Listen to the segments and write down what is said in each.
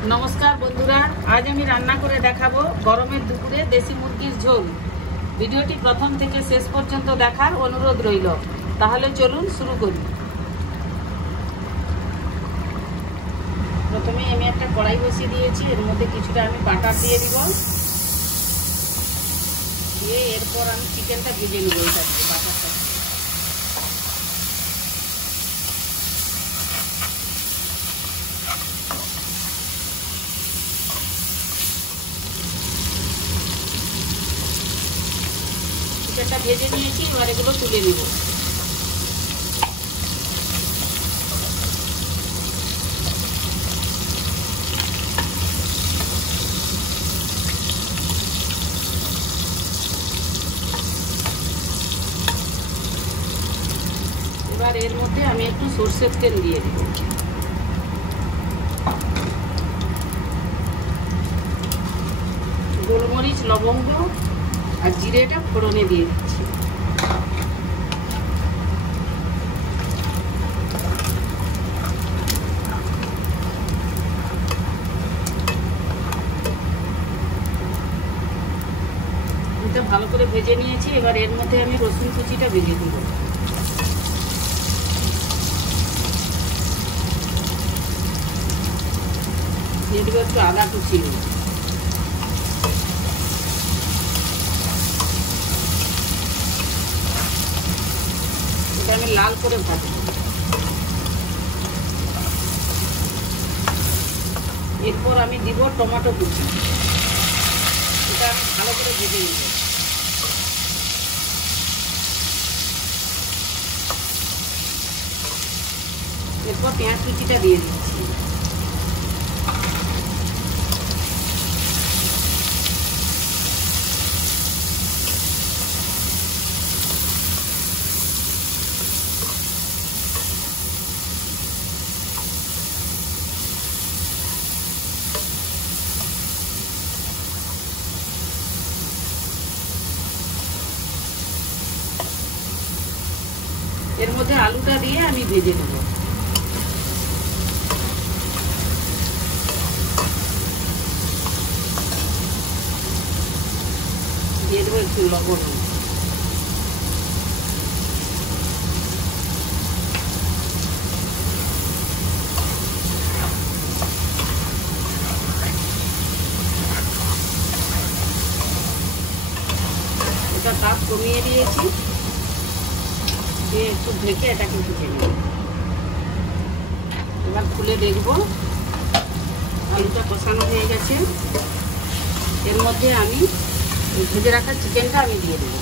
नमस्कार बंधुरा आज आमी रान्ना करे देखाबो गरमेर दुपुरे देशी मुरगिर झोल। भिडियोटी प्रथम थेके शेष पर्यन्त देखार अनुरोध रइल। ताहले चलुन शुरू करी। प्रथमे आमी एकटा कड़ाई बसिए दिएछि, एर मध्ये किछुटा आमी बाटार दिए দিব। দিয়ে এরপর আমি চিকেনটা ভেজে নেব এটা বাটারটা। চিকেনটা ভেজে নিয়েছি, এবার এগুলো তুলে নেব। এবার এর মধ্যে আমি একটু সরষের তেল দিয়ে দেব। গোলমরিচ, লবঙ্গ আর জিরেটা ফোড়নে দিয়ে দিচ্ছি। এটা ভালো করে ভেজে নিয়েছি, এবার এর মধ্যে আমি রসুন কুচিটা ভেজে দেব। দিয়ে দেবো একটু আদা কুচি। এটা আমি লাল করে ভাজব। এরপর আমি দিব টমেটো কুচি। এটা আমি ভালো করে ভেজে নেব। এরপর পেঁয়াজ কুচিটা দিয়ে দিচ্ছি। এর মধ্যে আলুটা দিয়ে আমি ভেজে নেব। দিয়ে দেবো একটু লবণ। এটা তাপ কমিয়ে দিয়েছি, দিয়ে একটু ঢেকে এটাকে ঢেকে নেব। এবার খুলে দেখব আলুটা কষানো হয়ে গেছে। এর মধ্যে আমি ভেজে রাখা চিকেনটা আমি দিয়ে দেব।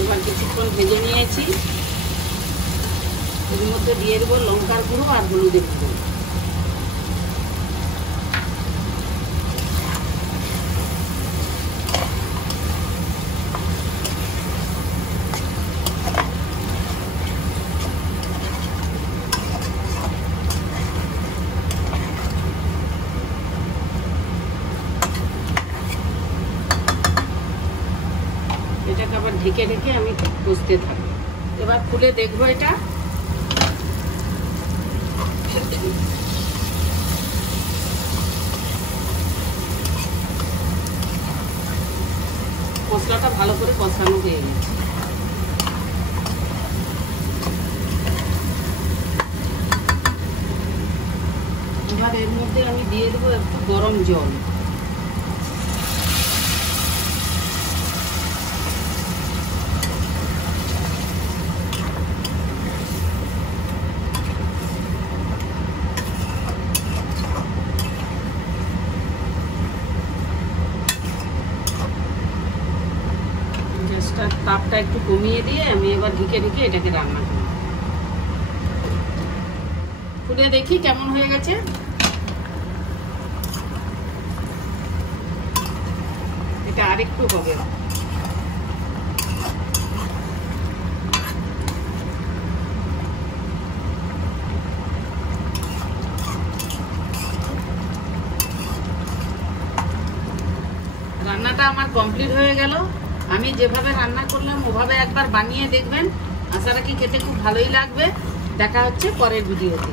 এবার কিছুক্ষণ ভেজে নিয়েছি, এর মধ্যে দিয়ে দেবো লঙ্কার গুঁড়ো আর হলুদের গুঁড়ো। এটাকে আবার ঢেকে ঢেকে আমি কষতে থাকি। এবার খুলে দেখবো এটা। মশলাটা ভালো করে কষানো হয়ে গেছে। এবার এর মধ্যে আমি দিয়ে দেবো একটু গরম জল। তাপটা একটু কমিয়ে দিয়ে আমি এবার ঢেকে ঢেকে এটাকে রান্না করব। খুলে দেখি কেমন হয়ে গেছে। এটা আরেকটু হবে। রান্নাটা আমার কমপ্লিট হয়ে গেল। আমি যেভাবে রান্না করলাম ওভাবে একবার বানিয়ে দেখবেন, আশা রাখি খেতে খুব ভালোই লাগবে। দেখা হচ্ছে পরের ভিডিওতে।